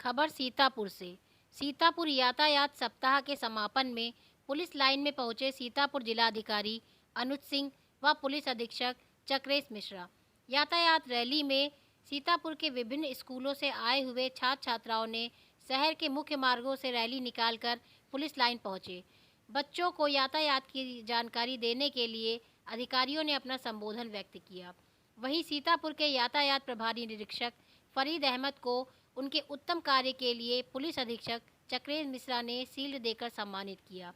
खबर सीतापुर से। सीतापुर यातायात सप्ताह के समापन में पुलिस लाइन में पहुंचे सीतापुर जिलाधिकारी अनुज सिंह व पुलिस अधीक्षक चक्रेश मिश्रा। यातायात रैली में सीतापुर के विभिन्न स्कूलों से आए हुए छात्र छात्राओं ने शहर के मुख्य मार्गों से रैली निकालकर पुलिस लाइन पहुंचे। बच्चों को यातायात की जानकारी देने के लिए अधिकारियों ने अपना संबोधन व्यक्त किया। वहीं सीतापुर के यातायात प्रभारी निरीक्षक फरीद अहमद को उनके उत्तम कार्य के लिए पुलिस अधीक्षक चक्रेश मिश्रा ने शील्ड देकर सम्मानित किया।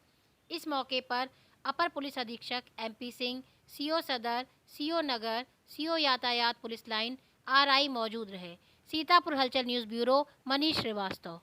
इस मौके पर अपर पुलिस अधीक्षक MP सिंह, CO सदर, CO नगर, CO यातायात पुलिस लाइन RI मौजूद रहे। Sitapur Halchal news bureau Manish Srivastava.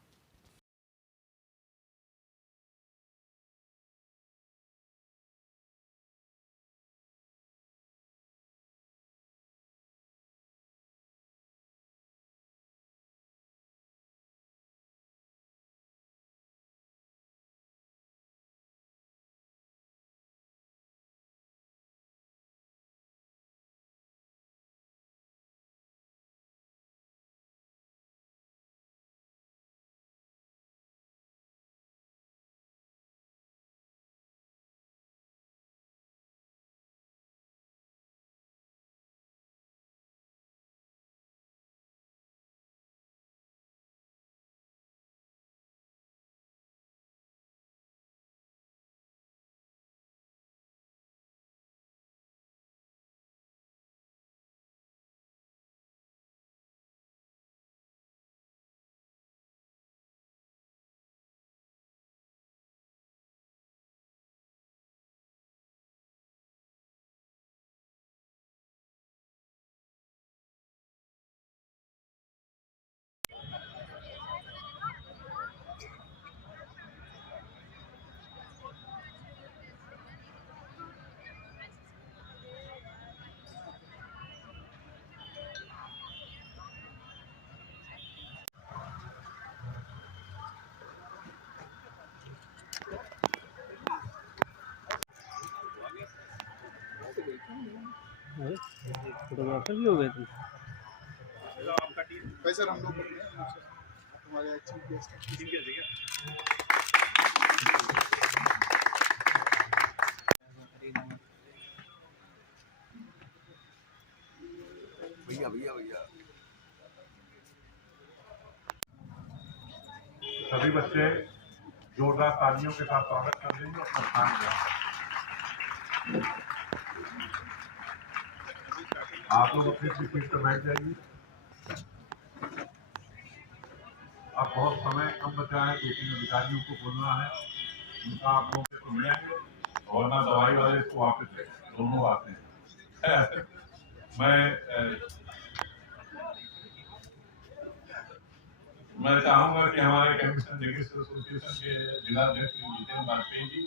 Photographer भी हो गए तुम? भाई सर हम लोग हमारे चीफ गेस्ट भैया भैया भैया सभी बच्चे जोरदार तालियों के साथ स्वागत कर देंगे और स्थान दें। आप लोग अपनी सीट पर बैठ जाइए। अब बहुत समय कम बचा है, 2-3 अधिकारियों को बोलना है, उनका आप लोगों से सुनना है और ना दवाई वाले इसको वापस ले, दोनों आते हैं। मैं चाहूंगा कि हमारे कैंपस लेडीज एसोसिएशन के जिलाध्यक्ष जितेंद्र वाजपेयी जी,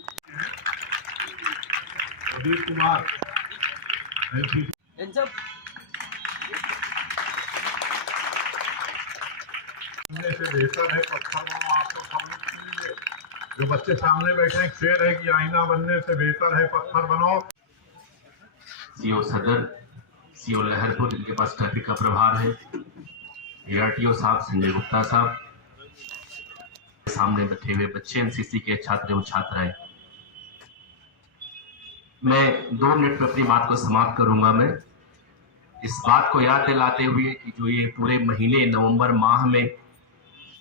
प्रदीप कुमार से बेहतर है पत्थर बनो। आप तो समझ लीजिए, जो बच्चे सामने बैठे हैं, शेर है कि आईना बनने से बेहतर है पत्थर बनो। CO सदर, CO लहरपुर, इनके पास ट्रैफिक का प्रभार है। ARTO साहब संजय गुप्ता साहब, सामने बैठे हुए बच्चे MCC के छात्र एवं छात्राएं। मैं 2 मिनट में अपनी बात को समाप्त करूंगा। मैं इस बात को याद दिलाते हुए कि जो ये पूरे महीने नवंबर माह में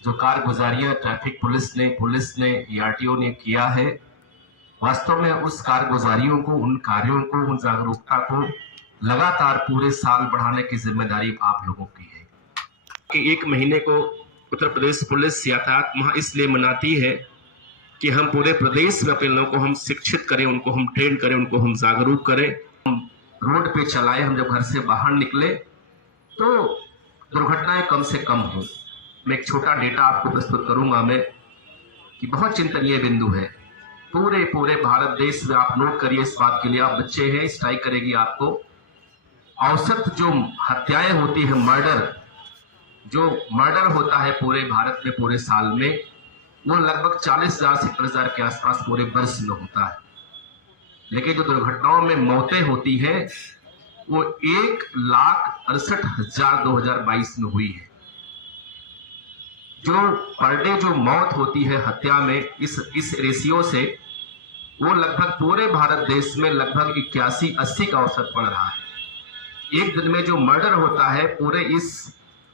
जो कारगुजारियां ट्रैफिक पुलिस ने ARTO ने किया है, वास्तव में उस कारगुजारियों को, उन कार्यों को, उन जागरूकता को लगातार पूरे साल बढ़ाने की जिम्मेदारी आप लोगों की है। कि 1 महीने को उत्तर प्रदेश पुलिस यातायात माह इसलिए मनाती है कि हम पूरे प्रदेश में अपने लोगों को हम शिक्षित करें, उनको हम ट्रेन करें, उनको हम जागरूक करें, हम रोड पे चलाएं, हम जब घर से बाहर निकले तो दुर्घटनाएं कम से कम हो। मैं एक छोटा डेटा आपको प्रस्तुत करूंगा मैं कि बहुत चिंतनीय बिंदु है। पूरे भारत देश में आप नोट करिए इस बात के लिए, आप बच्चे हैं, स्ट्राइक करेगी आपको। औसत जो हत्याएं होती है, मर्डर होता है पूरे भारत में पूरे साल में, वो लगभग 40,000 से 50,000 के आसपास पूरे वर्ष में होता है। लेकिन जो दुर्घटनाओं में मौतें होती है वो 1,68,000 2022 में हुई है। जो पर डे जो मौत होती है हत्या में, इस रेशियो से वो लगभग पूरे भारत देश में लगभग 81-80 का औसत पड़ रहा है। एक दिन में जो मर्डर होता है पूरे इस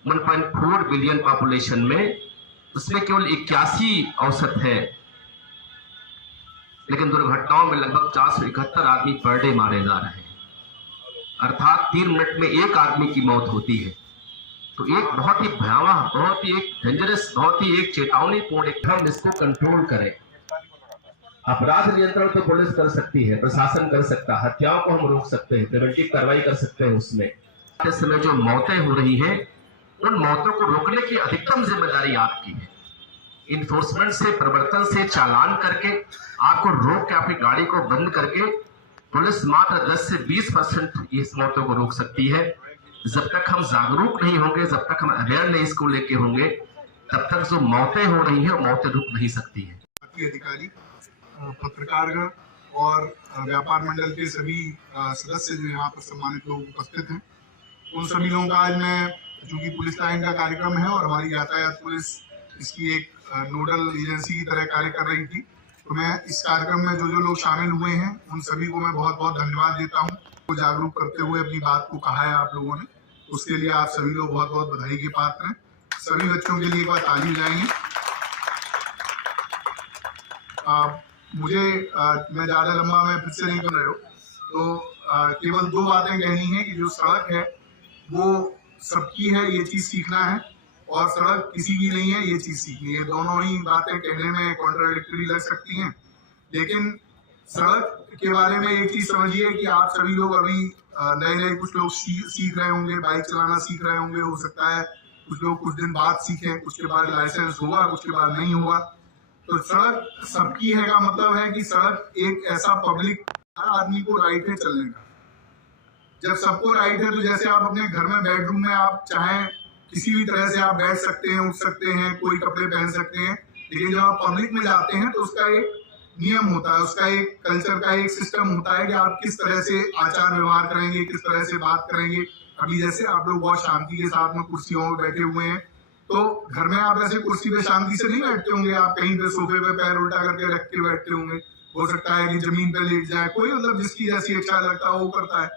1.4 बिलियन पॉपुलेशन में, उसमें केवल 81 औसत है, लेकिन दुर्घटनाओं में लगभग 471 आदमी पर डे मारे जा रहे हैं, अर्थात 3 मिनट में एक आदमी की मौत होती है। तो एक बहुत ही भयावह, बहुत ही एक डेंजरस, बहुत ही एक चेतावनीपूर्ण एक हम इसको कंट्रोल करें। अपराध नियंत्रण तो पुलिस कर सकती है, प्रशासन कर सकता है, हत्याओं को हम रोक सकते हैं, प्रिवेंटिव कार्रवाई कर सकते हैं। उसमें इस समय जो मौतें हो रही हैं, उन मौतों को रोकने की अधिकतम जिम्मेदारी आपकी है। इन्फोर्समेंट से, प्रवर्तन से, चालान करके, आपको रोक के आपकी गाड़ी को बंद करके पुलिस मात्र 10 से 20% इस मौतों को रोक सकती है। जब तक हम जागरूक नहीं होंगे, जब तक हम अवेयर नहीं इसको लेके होंगे, तब तक जो मौतें हो रही हैं, मौतें रुक नहीं सकती है। अधिकारी, पत्रकारगण और व्यापार मंडल के सभी सदस्य जो यहाँ पर सम्मानित लोग उपस्थित हैं, उन सभी लोगों का आज मैं, चूंकि पुलिस लाइन का कार्यक्रम है और हमारी यातायात पुलिस इसकी एक नोडल एजेंसी की तरह कार्य कर रही थी, तो मैं इस कार्यक्रम में जो लोग शामिल हुए हैं उन सभी को मैं बहुत बहुत धन्यवाद देता हूँ। को जागरूक करते हुए अपनी बात को कहा है आप लोगों ने, उसके लिए आप सभी लोग बहुत बहुत बधाई के पात्र हैं। सभी बच्चों के लिए एक बार ताली जाएंगे। मैं ज़्यादा लंबा मैं फिर से नहीं कर रहा हूँ, तो केवल 2 बातें कहनी है कि जो सड़क है वो सबकी है, ये चीज़ सीखना है, और सड़क किसी की नहीं है, ये चीज़ सीखनी है। दोनों ही बातें कहने में कॉन्ट्राडिक्टरी लग सकती हैं, लेकिन सड़क के बारे में एक चीज़ समझिए कि आप सभी लोग अभी नए कुछ लोग सीख रहे होंगे, बाइक चलाना सीख रहे होंगे, हो सकता है कुछ लोग कुछ दिन बाद सीखें, उसके बाद लाइसेंस होगा, उसके बाद नहीं होगा। तो सड़क सबकी है का मतलब है कि सड़क एक ऐसा पब्लिक, हर आदमी को राइट है चलने का। जब सबको राइट है, तो जैसे आप अपने घर में बेडरूम में आप चाहें किसी भी तरह से आप बैठ सकते हैं, उठ सकते हैं, कोई कपड़े पहन सकते हैं, लेकिन जब आप पब्लिक में जाते हैं तो उसका एक नियम होता है, उसका एक कल्चर का एक सिस्टम होता है कि आप किस तरह से आचार व्यवहार करेंगे, किस तरह से बात करेंगे। अभी जैसे आप लोग बहुत शांति के साथ में कुर्सियों में बैठे हुए हैं, तो घर में आप ऐसे कुर्सी पे शांति से नहीं बैठते होंगे, आप कहीं पे सोफे पे पैर उल्टा करके रख के बैठते होंगे, हो सकता है कि जमीन पे लेट जाए, कोई मतलब जिसकी जैसी इच्छा लगता है वो करता है।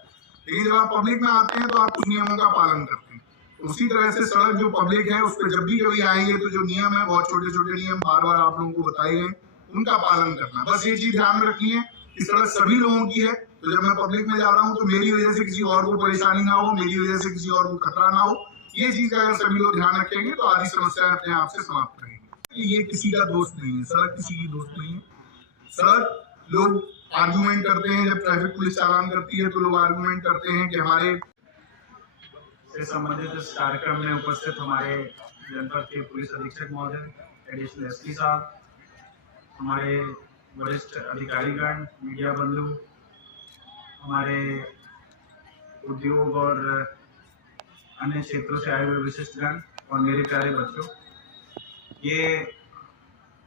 लेकिन जब आप पब्लिक में आते हैं तो आप कुछ नियमों का पालन करते हैं। उसी तरह से सड़क जो पब्लिक है उस पर जब भी कभी आएंगे तो जो नियम है, बहुत छोटे छोटे नियम बार बार आप लोगों को बताए गए, उनका पालन करना। बस ये चीज ध्यान रखनी है कि सड़क सभी लोगों की है, तो जब मैं पब्लिक में जा रहा हूँ तो मेरी वजह से किसी और को परेशानी ना हो, मेरी वजह से किसी और को खतरा ना हो। ये चीज का अगर सभी लोग ध्यान रखेंगे तो आधी समस्याएं अपने आप से समाप्त रहेंगी। ये किसी का दोस्त नहीं है, सड़क किसी की दोस्त नहीं है। सड़क लोग आर्गुमेंट करते हैं, जब ट्रैफिक पुलिस चालान करती है तो लोग आर्गुमेंट करते हैं कि हमारे से संबंधित इस कार्यक्रम में उपस्थित हमारे जनपद के पुलिस अधीक्षक महोदय, एडिशनल एसपी साहब, हमारे वरिष्ठ अधिकारीगण, मीडिया बंधु, हमारे उद्योग और अन्य क्षेत्रों से आए हुए विशिष्टगण और मेरे प्यारे बच्चों, ये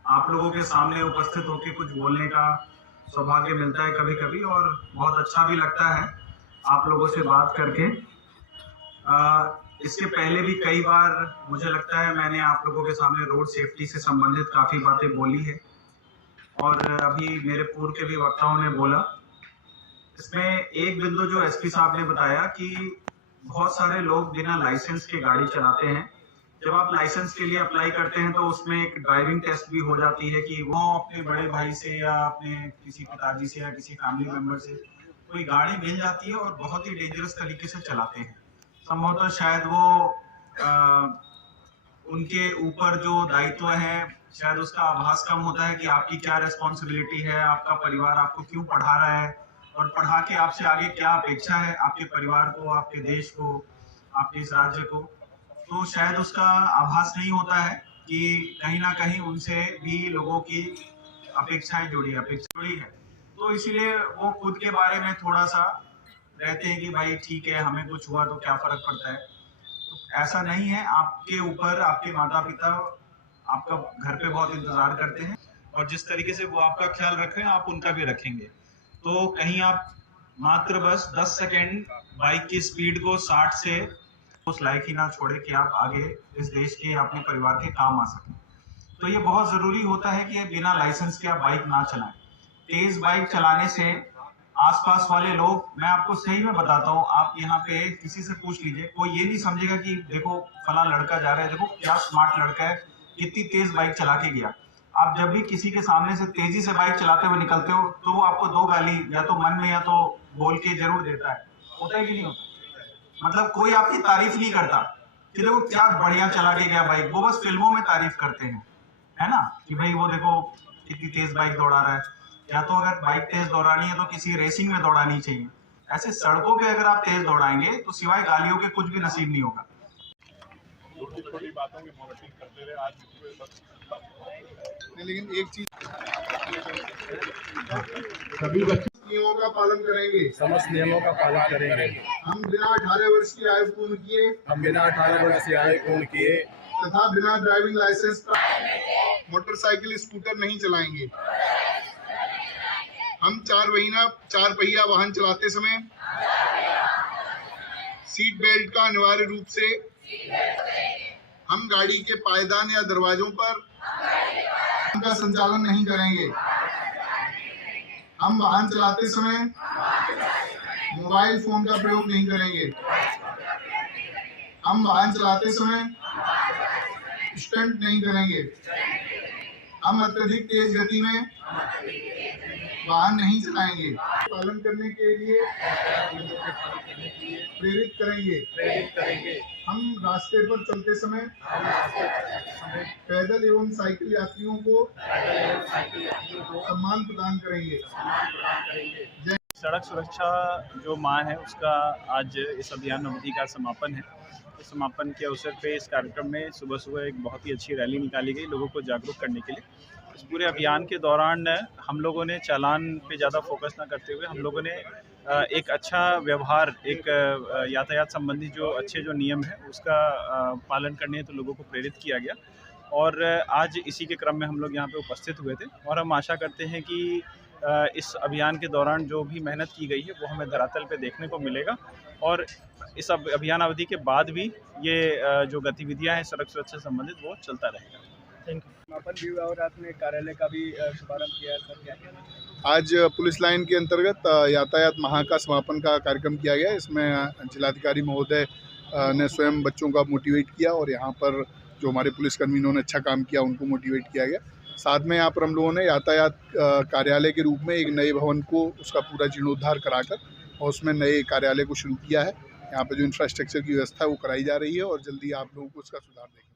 आप लोगों के सामने उपस्थित होकर कुछ बोलने का सौभाग्य मिलता है कभी कभी, और बहुत अच्छा भी लगता है आप लोगों से बात करके। इसके पहले भी कई बार मुझे लगता है मैंने आप लोगों के सामने रोड सेफ्टी से संबंधित काफ़ी बातें बोली है, और अभी मेरे पूर्व के भी वक्ताओं ने बोला। इसमें एक बिंदु जो एसपी साहब ने बताया कि बहुत सारे लोग बिना लाइसेंस के गाड़ी चलाते हैं। जब आप लाइसेंस के लिए अप्लाई करते हैं तो उसमें एक ड्राइविंग टेस्ट भी हो जाती है कि वो अपने बड़े भाई से या अपने किसी पिताजी से या किसी फैमिली मेम्बर से कोई गाड़ी मिल जाती है और बहुत ही डेंजरस तरीके से चलाते हैं। संभवतः शायद वो उनके ऊपर जो दायित्व है, शायद उसका आभास कम होता है कि आपकी क्या रिस्पॉन्सिबिलिटी है, आपका परिवार आपको क्यों पढ़ा रहा है और पढ़ा के आपसे आगे क्या अपेक्षा है आपके परिवार को, आपके देश को, आपके इस राज्य को। तो शायद उसका आभास नहीं होता है कि कहीं ना कहीं उनसे भी लोगों की अपेक्षाएं जुड़ी है। तो इसीलिए वो खुद के बारे में थोड़ा सा रहते हैं कि भाई ठीक है, हमें कुछ हुआ तो क्या फर्क पड़ता है। तो ऐसा नहीं है, आपके ऊपर आपके माता पिता आपका घर पे बहुत इंतजार करते हैं, और जिस तरीके से वो आपका ख्याल रख रहे हैं आप उनका भी रखेंगे। तो कहीं आप मात्र बस 10 सेकेंड बाइक की स्पीड को 60 से उस लायक ही ना छोड़े कि आप आगे इस देश के अपने परिवार के काम आ सकें। तो ये बहुत ज़रूरी होता है कि बिना लाइसेंस के आप बाइक ना चलाएं। तेज़ बाइक चलाने से आसपास वाले लोग, मैं आपको सही में बताता हूँ, आप यहाँ पे किसी से पूछ लीजिए, कोई ये नहीं समझेगा कि देखो फला लड़का जा रहा है, देखो क्या स्मार्ट लड़का है, कितनी तेज़ बाइक चला के गया। आप जब भी किसी के सामने से तेज़ी से बाइक चलाते हुए निकलते हो तो वो आपको दो गाली या तो मन में या तो बोल के जरूर देता है। होता है कि नहीं होता? मतलब कोई आपकी तारीफ नहीं करता कि देखो क्या बढ़िया चला के गया बाइक, वो बस फिल्मों में तारीफ करते हैं, है ना, कि भाई वो देखो कितनी तेज बाइक दौड़ा रहा है। या तो अगर बाइक तेज दौड़ानी है तो किसी रेसिंग में दौड़ानी चाहिए। ऐसे सड़कों पे अगर आप तेज दौड़ाएंगे तो सिवाय गालियों के कुछ भी नसीब नहीं होगा। छोटी छोटी बातों की मॉनिटरिंग करते रहे। आज लेकिन एक चीज, सभी बच्चे नियमों का पालन करेंगे, समस्त नियमों का पालन करेंगे। हम बिना 18 वर्ष की आयु पूर्ण किए तथा बिना ड्राइविंग लाइसेंस का मोटरसाइकिल स्कूटर नहीं चलाएंगे। हम चार पहिया वाहन चलाते समय सीट बेल्ट का अनिवार्य रूप से, हम गाड़ी के पायदान या दरवाजों पर का संचालन नहीं करेंगे। हम वाहन चलाते समय मोबाइल फोन का प्रयोग नहीं करेंगे। हम वाहन चलाते समय स्टंट नहीं करेंगे। हम अत्यधिक तेज गति में वाहन नहीं चलाएंगे। पालन करने के लिए प्रेरित करेंगे। हम रास्ते पर चलते समय पैदल एवं साइकिल यात्रियों को सम्मान प्रदान करेंगे। सड़क सुरक्षा जो माह है उसका आज इस अभियान अवधि का समापन है। इस समापन के अवसर पे इस कार्यक्रम में सुबह सुबह एक बहुत ही अच्छी रैली निकाली गई लोगों को जागरूक करने के लिए। इस पूरे अभियान के दौरान हम लोगों ने चालान पे ज़्यादा फोकस ना करते हुए हम लोगों ने एक अच्छा व्यवहार, एक यातायात संबंधी जो अच्छे जो नियम है उसका पालन करने हेतु लोगों को प्रेरित किया गया। और आज इसी के क्रम में हम लोग यहाँ पे उपस्थित हुए थे और हम आशा करते हैं कि इस अभियान के दौरान जो भी मेहनत की गई है वो हमें धरातल पे देखने को मिलेगा और इस अभियान अवधि के बाद भी ये जो गतिविधियां हैं सड़क सुरक्षा से संबंधित वो चलता रहेगा। Thank you. समापन भी हुआ और आपने कार्यालय का भी शुभारंभ किया सर, क्या आज पुलिस लाइन के अंतर्गत यातायात माह का समापन का कार्यक्रम किया गया। इसमें जिलाधिकारी महोदय ने स्वयं बच्चों का मोटिवेट किया और यहाँ पर जो हमारे पुलिसकर्मी इन्होंने अच्छा काम किया उनको मोटिवेट किया गया। साथ में यहाँ पर हम लोगों ने यातायात कार्यालय के रूप में एक नए भवन को उसका पूरा जीर्णोद्धार कराकर और उसमें नए कार्यालय को शुरू किया है। यहाँ पर जो इंफ्रास्ट्रक्चर की व्यवस्था है वो कराई जा रही है और जल्दी आप लोगों को उसका सुधार देखेंगे।